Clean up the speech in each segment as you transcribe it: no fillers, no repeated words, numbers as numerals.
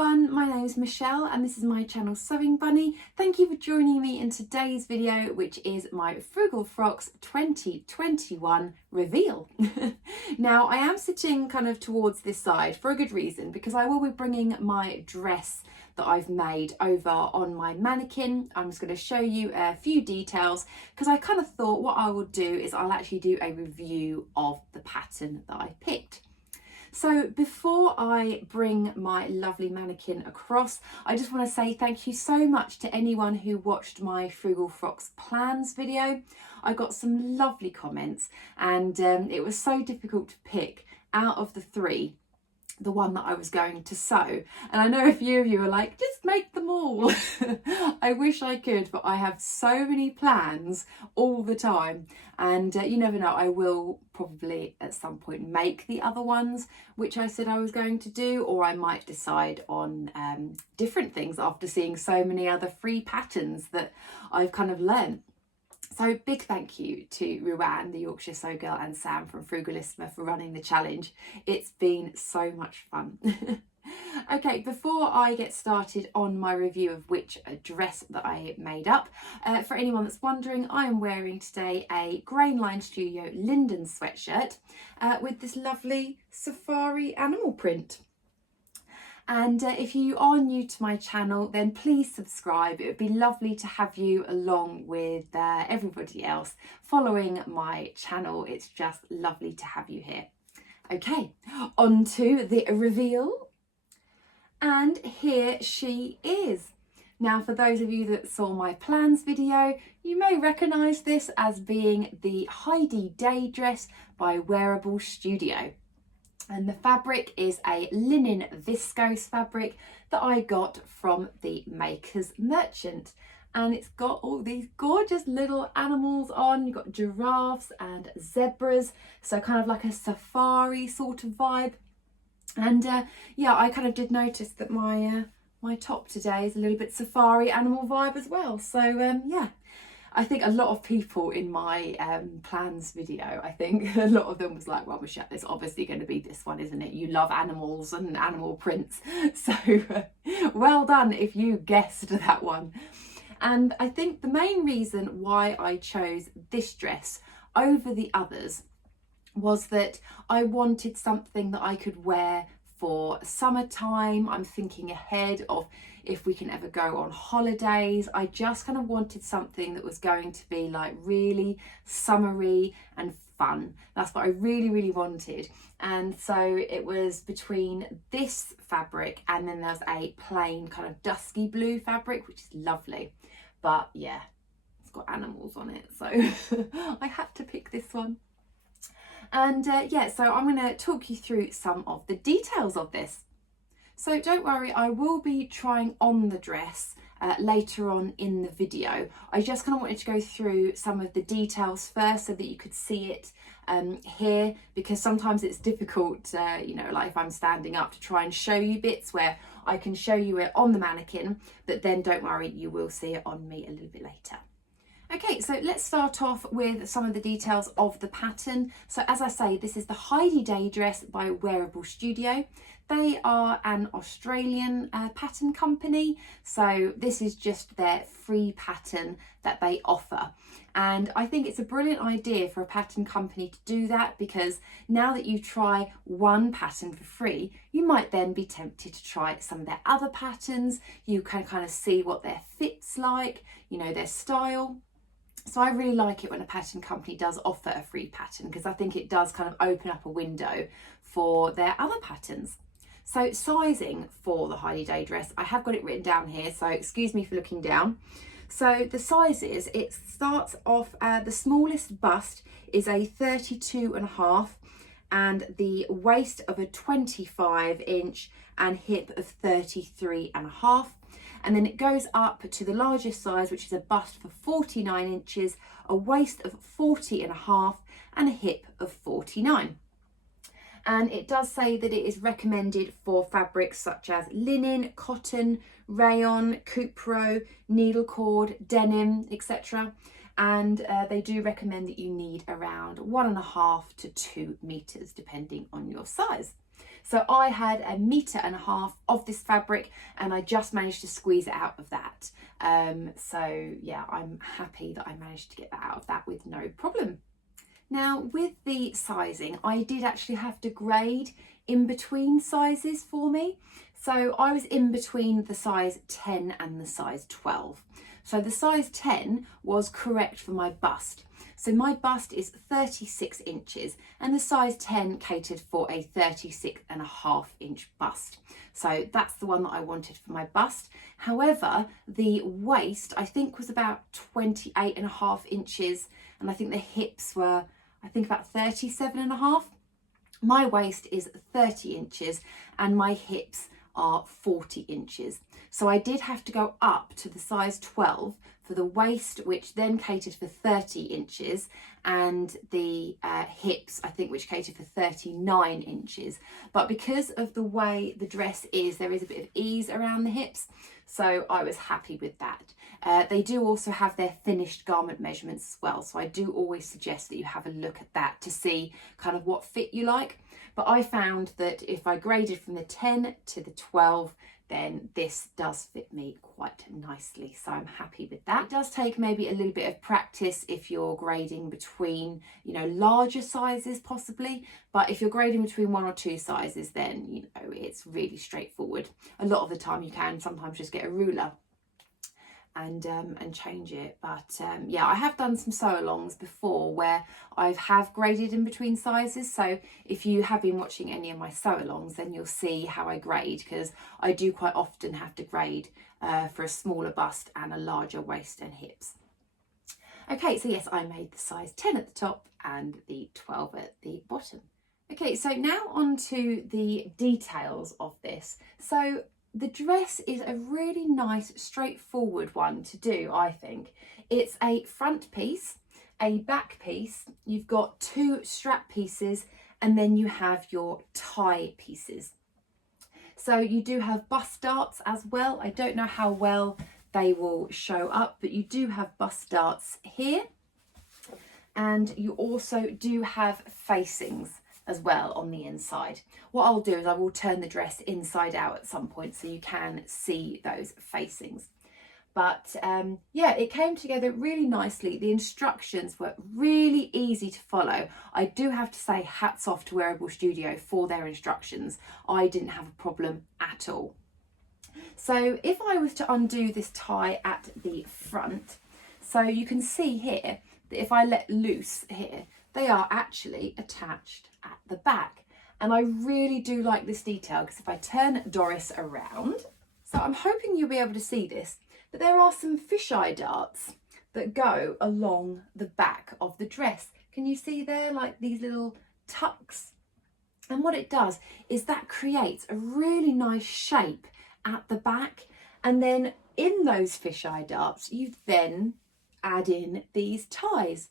everyone, my name is Michelle and this is my channel Sewing Bunny. Thank you for joining me in today's video, which is my Frugal Frocks 2021 reveal. Now I am sitting kind of towards this side for a good reason, because I will be bringing my dress that I've made over on my mannequin. I'm just going to show you a few details because I kind of thought what I will do is I'll actually do a review of the pattern that I picked. So before I bring my lovely mannequin across, I just want to say thank you so much to anyone who watched my Frugal Frocks plans video. I got some lovely comments and it was so difficult to pick out of the three the one that I was going to sew, and I know a few of you are like, just make them all. I wish I could, but I have so many plans all the time, and you never know, I will probably at some point make the other ones which I said I was going to do, or I might decide on different things after seeing so many other free patterns that I've kind of learnt. So big thank you to Ruan, the Yorkshire Sew Girl, and Sam from Frugalisma for running the challenge. It's been so much fun. Okay, before I get started on my review of which dress that I made up, for anyone that's wondering, I am wearing today a Grainline Linden sweatshirt with this lovely safari animal print. And if you are new to my channel, then please subscribe. It would be lovely to have you along with everybody else following my channel. It's just lovely to have you here. Okay, on to the reveal. And here she is. Now, for those of you that saw my plans video, you may recognise this as being the Heidi Day Dress by Wearable Studio. And the fabric is a linen viscose fabric that I got from the Maker's Merchant. And it's got all these gorgeous little animals on. You've got giraffes and zebras, so kind of like a safari sort of vibe. And yeah, I kind of did notice that my my top today is a little bit safari animal vibe as well. So yeah. I think a lot of people in my plans video, I think a lot of them was like, well, Michelle, it's obviously going to be this one, isn't it? You love animals and animal prints. So well done if you guessed that one. And I think the main reason why I chose this dress over the others was that I wanted something that I could wear for summertime. I'm thinking ahead of if we can ever go on holidays. I just kind of wanted something that was going to be like really summery and fun. That's what I really wanted. And so it was between this fabric and then there's a plain kind of dusky blue fabric, which is lovely. But yeah, it's got animals on it, so I had to pick this one. And yeah, so I'm going to talk you through some of the details of this. So don't worry, I will be trying on the dress later on in the video. I just kind of wanted to go through some of the details first so that you could see it here, because sometimes it's difficult, you know, like if I'm standing up to try and show you bits where I can show you it on the mannequin, but then don't worry, you will see it on me a little bit later. Okay, so let's start off with some of the details of the pattern. So as I say, this is the Heidi Day Dress by Wearable Studio. They are an Australian pattern company, so this is just their free pattern that they offer. And I think it's a brilliant idea for a pattern company to do that, because now that you try one pattern for free, you might then be tempted to try some of their other patterns. You can kind of see what their fit's like, you know, their style. So I really like it when a pattern company does offer a free pattern, because I think it does kind of open up a window for their other patterns. So sizing for the Heidi Day Dress, I have got it written down here, so excuse me for looking down. So the sizes, it starts off, the smallest bust is a 32.5 and the waist of a 25-inch and hip of 33.5. And then it goes up to the largest size, which is a bust for 49 inches, a waist of 40.5 and a hip of 49. And it does say that it is recommended for fabrics such as linen, cotton, rayon, cupro, needle cord, denim, etc. And they do recommend that you need around 1.5 to 2 meters depending on your size. So I had 1.5 meters of this fabric and I just managed to squeeze it out of that. So yeah, I'm happy that I managed to get that out of that with no problem. Now with the sizing, I did actually have to grade in between sizes for me. So I was in between the size 10 and the size 12. So the size 10 was correct for my bust. So my bust is 36 inches and the size 10 catered for a 36.5 inch bust. So that's the one that I wanted for my bust. However, the waist I think was about 28.5 inches and I think the hips were about 37.5. My waist is 30 inches and my hips are 40 inches. So I did have to go up to the size 12 for the waist, which then catered for 30 inches, and the hips, I think, which catered for 39 inches. But because of the way the dress is, there is a bit of ease around the hips, so I was happy with that. They do also have their finished garment measurements as well, so I do always suggest that you have a look at that to see kind of what fit you like. But I found that if I graded from the 10 to the 12, then this does fit me quite nicely, so I'm happy with that. It does take maybe a little bit of practice if you're grading between, you know, larger sizes possibly, but if you're grading between 1 or 2 sizes, then, you know, it's really straightforward. A lot of the time you can sometimes just get a ruler and change it, but yeah, I have done some sew-alongs before where I have graded in between sizes, so if you have been watching any of my sew-alongs then you'll see how I grade, because I do quite often have to grade for a smaller bust and a larger waist and hips. Okay, so yes, I made the size 10 at the top and the 12 at the bottom. Okay, so now on to the details of this. So the dress is a really nice, straightforward one to do, I think. It's a front piece, a back piece, you've got 2 strap pieces, and then you have your tie pieces. So you do have bust darts as well. I don't know how well they will show up, but you do have bust darts here. And you also do have facings as well on the inside. What I'll do is I will turn the dress inside out at some point so you can see those facings. But yeah, it came together really nicely. The instructions were really easy to follow. I do have to say hats off to Wearable Studio for their instructions. I didn't have a problem at all. So if I was to undo this tie at the front, so you can see here that if I let loose here, they are actually attached at the back. And I really do like this detail, because if I turn Doris around, so I'm hoping you'll be able to see this, but there are some fisheye darts that go along the back of the dress. Can you see there, like these little tucks? And what it does is that creates a really nice shape at the back. And then in those fisheye darts, you then add in these ties.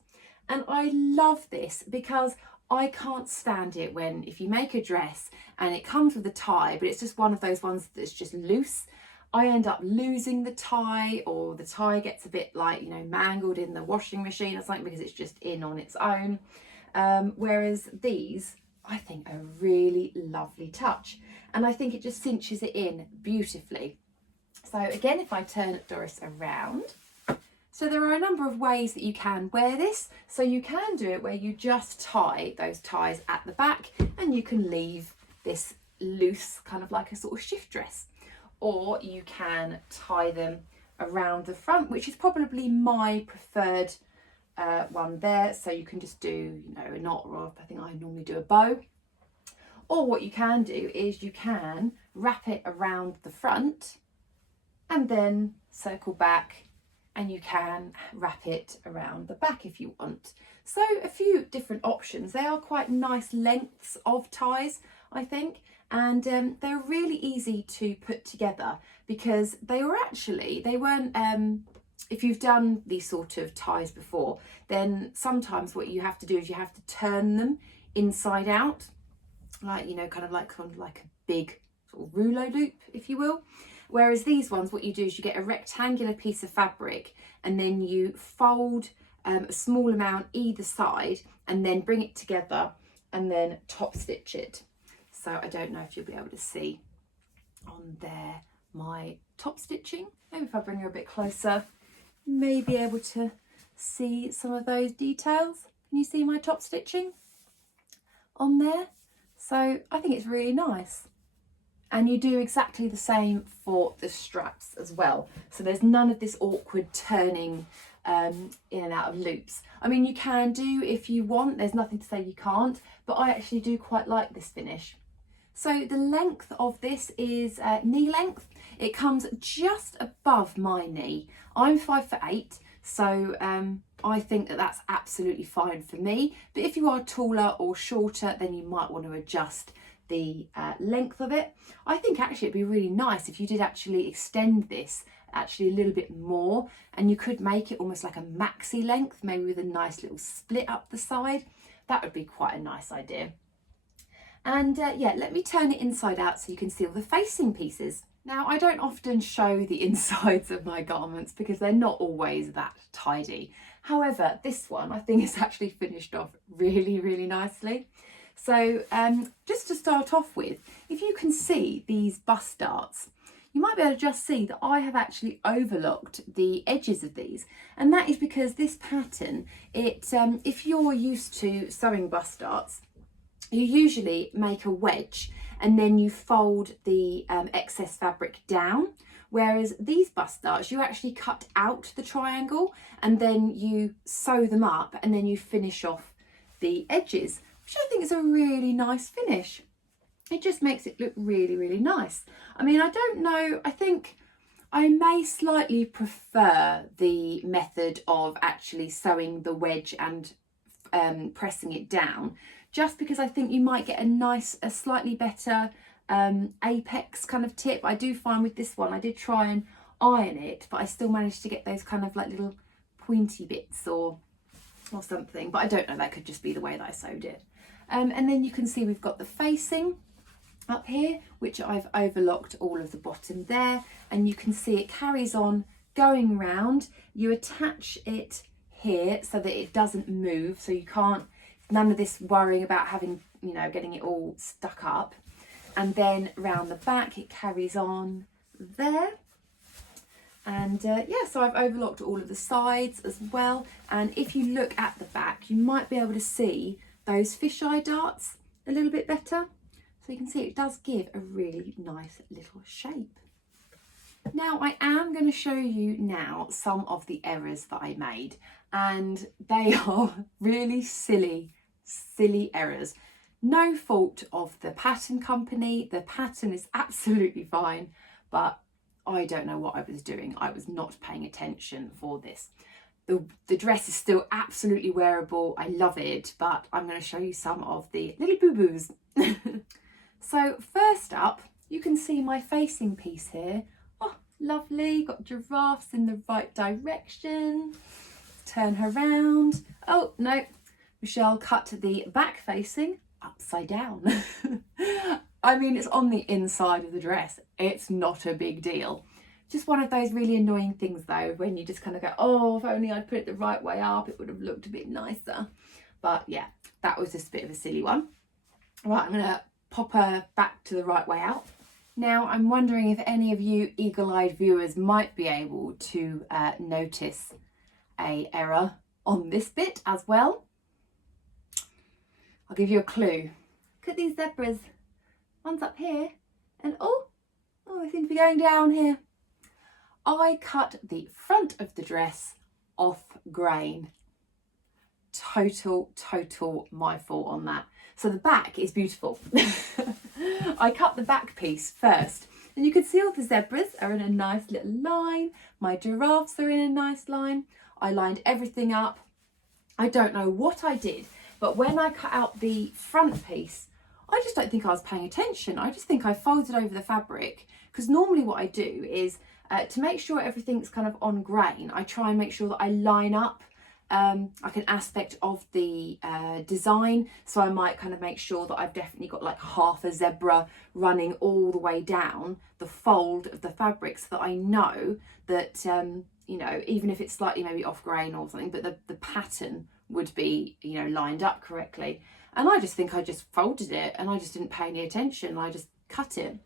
And I love this because I can't stand it when, if you make a dress and it comes with a tie, but it's just one of those ones that's just loose, I end up losing the tie, or the tie gets a bit like, you know, mangled in the washing machine or something because it's just in on its own. Whereas these, I think, are a really lovely touch. And I think it just cinches it in beautifully. So again, if I turn Doris around, so there are a number of ways that you can wear this. So you can do it where you just tie those ties at the back and you can leave this loose, kind of like a sort of shift dress. Or you can tie them around the front, which is probably my preferred one there. So you can just do, you know, a knot, or I think I normally do a bow. Or what you can do is you can wrap it around the front and then circle back, and you can wrap it around the back if you want. So a few different options. They are quite nice lengths of ties, I think, and they're really easy to put together, because they weren't, if you've done these sort of ties before, then sometimes what you have to do is you have to turn them inside out, like, you know, kind of like a big sort of rouleau loop, if you will. Whereas these ones, what you do is you get a rectangular piece of fabric and then you fold a small amount either side and then bring it together and then top stitch it. So So I don't know if you'll be able to see on there my top stitching. Maybe if I bring her a bit closer, you may be able to see some of those details. Can you see my top stitching on there? So I think it's really nice. And you do exactly the same for the straps as well. So there's none of this awkward turning in and out of loops. I mean, you can do if you want, there's nothing to say you can't, but I actually do quite like this finish. So the length of this is knee length. It comes just above my knee. I'm 5'8", so I think that that's absolutely fine for me. But if you are taller or shorter, then you might want to adjust the length of it. I think actually it'd be really nice if you did actually extend this actually a little bit more, and you could make it almost like a maxi length, maybe with a nice little split up the side. That would be quite a nice idea. And yeah, let me turn it inside out so you can see all the facing pieces. Now, I don't often show the insides of my garments because they're not always that tidy. However, this one I think is actually finished off really, really nicely. So just to start off with, if you can see these bust darts, you might be able to just see that I have actually overlocked the edges of these. And that is because this pattern, if you're used to sewing bust darts, you usually make a wedge and then you fold the excess fabric down. Whereas these bust darts, you actually cut out the triangle and then you sew them up and then you finish off the edges, which I think is a really nice finish. It just makes it look really, really nice. I mean, I don't know, I think I may slightly prefer the method of actually sewing the wedge and pressing it down, just because I think you might get a slightly better apex kind of tip. I do find with this one, I did try and iron it, but I still managed to get those kind of like little pointy bits or something, but I don't know, that could just be the way that I sewed it. And then you can see we've got the facing up here, which I've overlocked all of the bottom there, and you can see it carries on going round. You attach it here so that it doesn't move, so you can't, none of this worrying about having, you know, getting it all stuck up. And then round the back it carries on there. And yeah, so I've overlocked all of the sides as well. And if you look at the back, you might be able to see those fisheye darts a little bit better. So you can see it does give a really nice little shape. Now I am going to show you now some of the errors that I made, and they are really silly errors. No fault of the pattern company. The pattern is absolutely fine, but I don't know what I was doing. I was not paying attention for this. The dress is still absolutely wearable. I love it, but I'm going to show you some of the little boo-boos. So first up, you can see my facing piece here. Oh, lovely. Got giraffes in the right direction. Turn her around. Oh, no. Michelle cut the back facing upside down. I mean, it's on the inside of the dress. It's not a big deal. Just one of those really annoying things though, when you just kind of go, oh, if only I'd put it the right way up, it would have looked a bit nicer. But yeah, that was just a bit of a silly one. Right, I'm going to pop her back to the right way out. Now, I'm wondering if any of you eagle-eyed viewers might be able to notice an error on this bit as well. I'll give you a clue. Look at these zebras. One's up here and oh, they seem to be going down here. I cut the front of the dress off grain. Total my fault on that. So the back is beautiful. I cut the back piece first, and you can see all the zebras are in a nice little line. My giraffes are in a nice line. I lined everything up. I don't know what I did, but when I cut out the front piece, I just don't think I was paying attention. I just think I folded over the fabric, because normally what I do is to make sure everything's kind of on grain, I try and make sure that I line up like an aspect of the design. So I might kind of make sure that I've definitely got like half a zebra running all the way down the fold of the fabric, so that I know that, you know, even if it's slightly maybe off grain or something, but the pattern would be, you know, lined up correctly. and I just think I just folded it and I just didn't pay any attention. I just cut it.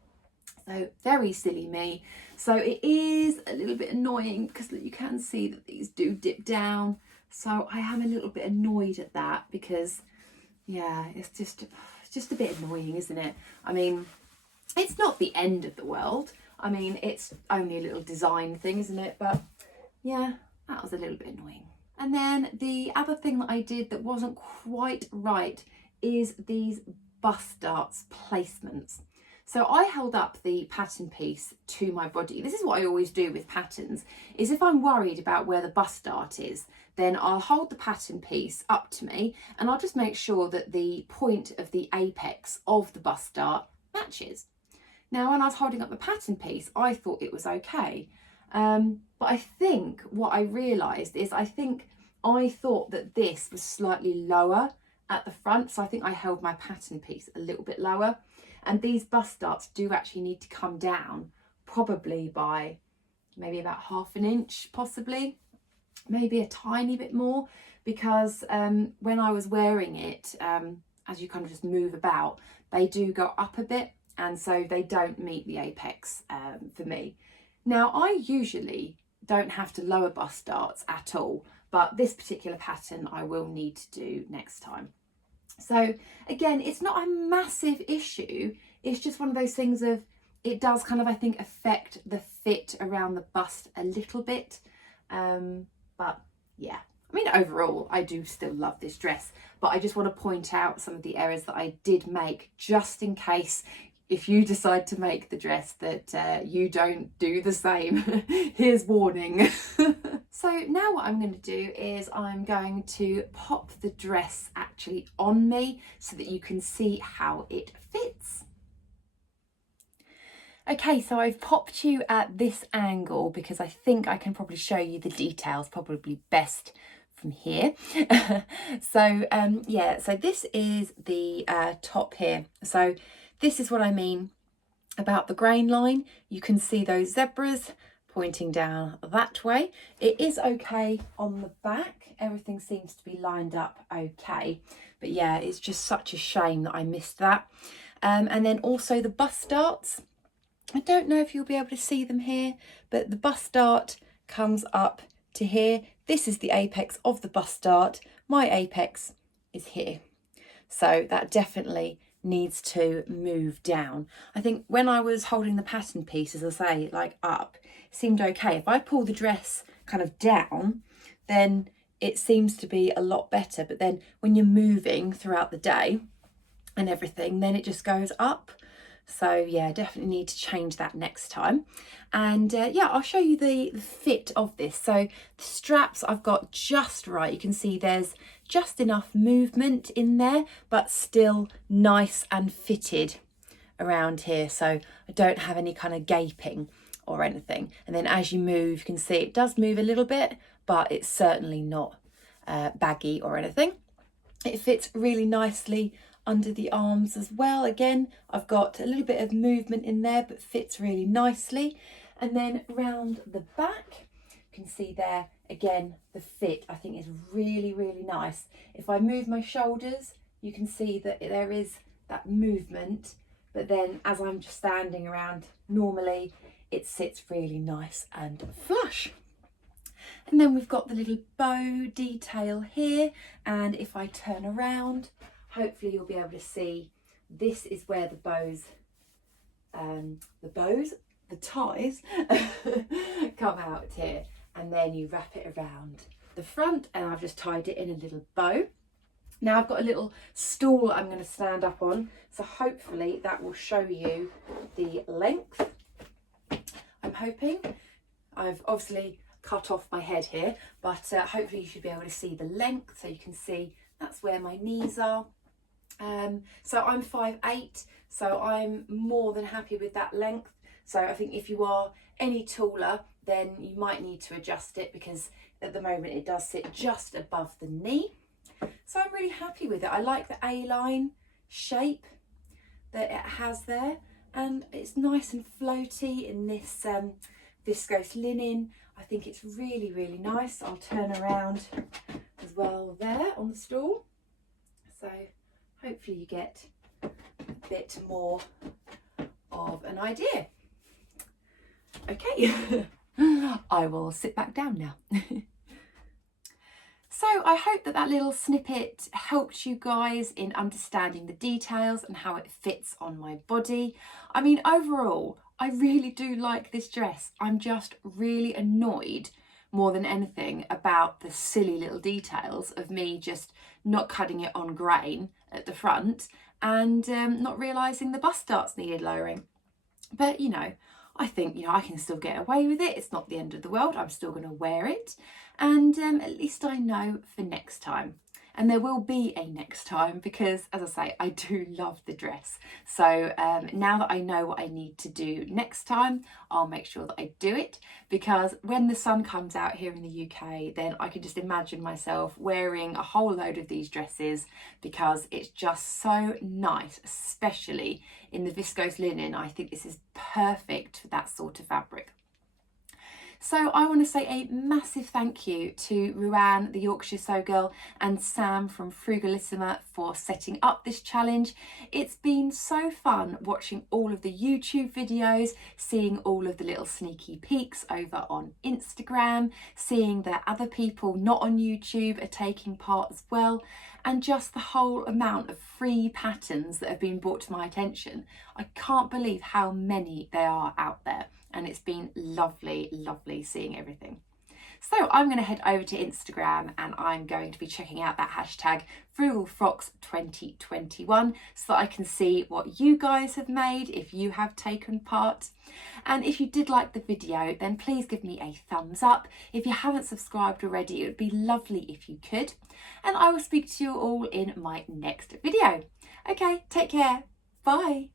So very silly me. So it is a little bit annoying because you can see that these do dip down. So I am a little bit annoyed at that because, yeah, it's just a bit annoying, isn't it? I mean, it's not the end of the world. I mean, it's only a little design thing, isn't it? But yeah, that was a little bit annoying. And then the other thing that I did that wasn't quite right is these bust darts placements. So I held up the pattern piece to my body. This is what I always do with patterns, is if I'm worried about where the bust dart is, then I'll hold the pattern piece up to me and I'll just make sure that the point of the apex of the bust dart matches. Now, when I was holding up the pattern piece, I thought it was okay. But I think what I realised is I thought that this was slightly lower at the front. So I think I held my pattern piece a little bit lower. And these bust darts do actually need to come down probably by maybe about ½ inch, possibly, maybe a tiny bit more, because when I was wearing it, as you kind of just move about, they do go up a bit, and so they don't meet the apex for me. Now, I usually don't have to lower bust darts at all, but this particular pattern I will need to do next time. So again, it's not a massive issue. It's just one of those things of, it does kind of, I think, affect the fit around the bust a little bit. But yeah, I mean, overall, I do still love this dress, but I just want to point out some of the errors that I did make, just in case if you decide to make the dress that you don't do the same. Here's warning. So now what I'm going to do is I'm going to pop the dress actually on me so that you can see how it fits. Okay, so I've popped you at this angle because I think I can probably show you the details probably best from here. So yeah, so this is the top here. So this is what I mean about the grain line. You can see those zebras pointing down that way. It is okay on the back. Everything seems to be lined up okay. But yeah, it's just such a shame that I missed that. And then also the bust darts. I don't know if you'll be able to see them here, but the bust dart comes up to here. This is the apex of the bust dart. My apex is here. So that definitely needs to move down. I think when I was holding the pattern piece, as I say, like up, it seemed okay. If I pull the dress kind of down, then it seems to be a lot better. But then when you're moving throughout the day and everything, then it just goes up. So yeah, definitely need to change that next time. And yeah, I'll show you the fit of this. So the straps I've got just right. You can see there's just enough movement in there, but still nice and fitted around here. So I don't have any kind of gaping or anything. And then as you move, you can see it does move a little bit, but it's certainly not baggy or anything. It fits really nicely under the arms as well. Again, I've got a little bit of movement in there, but fits really nicely. And then round the back, you can see there, again, the fit I think is really, really nice. If I move my shoulders, you can see that there is that movement, but then as I'm just standing around normally, it sits really nice and flush. And then we've got the little bow detail here, and if I turn around, hopefully you'll be able to see this is where the ties come out here, and then you wrap it around the front, and I've just tied it in a little bow. Now I've got a little stool I'm going to stand up on, so hopefully that will show you the length. I'm hoping. I've obviously cut off my head here, but hopefully you should be able to see the length, so you can see that's where my knees are. So I'm 5'8", so I'm more than happy with that length. So I think if you are any taller, then you might need to adjust it, because at the moment it does sit just above the knee. So I'm really happy with it. I like the A-line shape that it has there, and it's nice and floaty in this viscose linen. I think it's really, really nice. I'll turn around as well there on the stool. So hopefully you get a bit more of an idea. Okay, I will sit back down now. So I hope that little snippet helped you guys in understanding the details and how it fits on my body. I mean, overall, I really do like this dress. I'm just really annoyed more than anything about the silly little details of me just not cutting it on grain at the front and not realising the bust darts needed lowering. But, you know, I think, you know, I can still get away with it. It's not the end of the world. I'm still going to wear it. And at least I know for next time. And there will be a next time because, as I say, I do love the dress. So now that I know what I need to do next time, I'll make sure that I do it, because when the sun comes out here in the UK, then I can just imagine myself wearing a whole load of these dresses because it's just so nice, especially in the viscose linen. I think this is perfect for that sort of fabric. So I want to say a massive thank you to Ruanne, the Yorkshire Sew Girl, and Sam from Frugalissima for setting up this challenge. It's been so fun watching all of the YouTube videos, seeing all of the little sneaky peeks over on Instagram, seeing that other people not on YouTube are taking part as well, and just the whole amount of free patterns that have been brought to my attention. I can't believe how many there are out there. And it's been lovely, lovely seeing everything. So I'm going to head over to Instagram and I'm going to be checking out that hashtag Frugal Frocks 2021 so that I can see what you guys have made if you have taken part. And if you did like the video, then please give me a thumbs up. If you haven't subscribed already, it would be lovely if you could. And I will speak to you all in my next video. Okay, take care. Bye.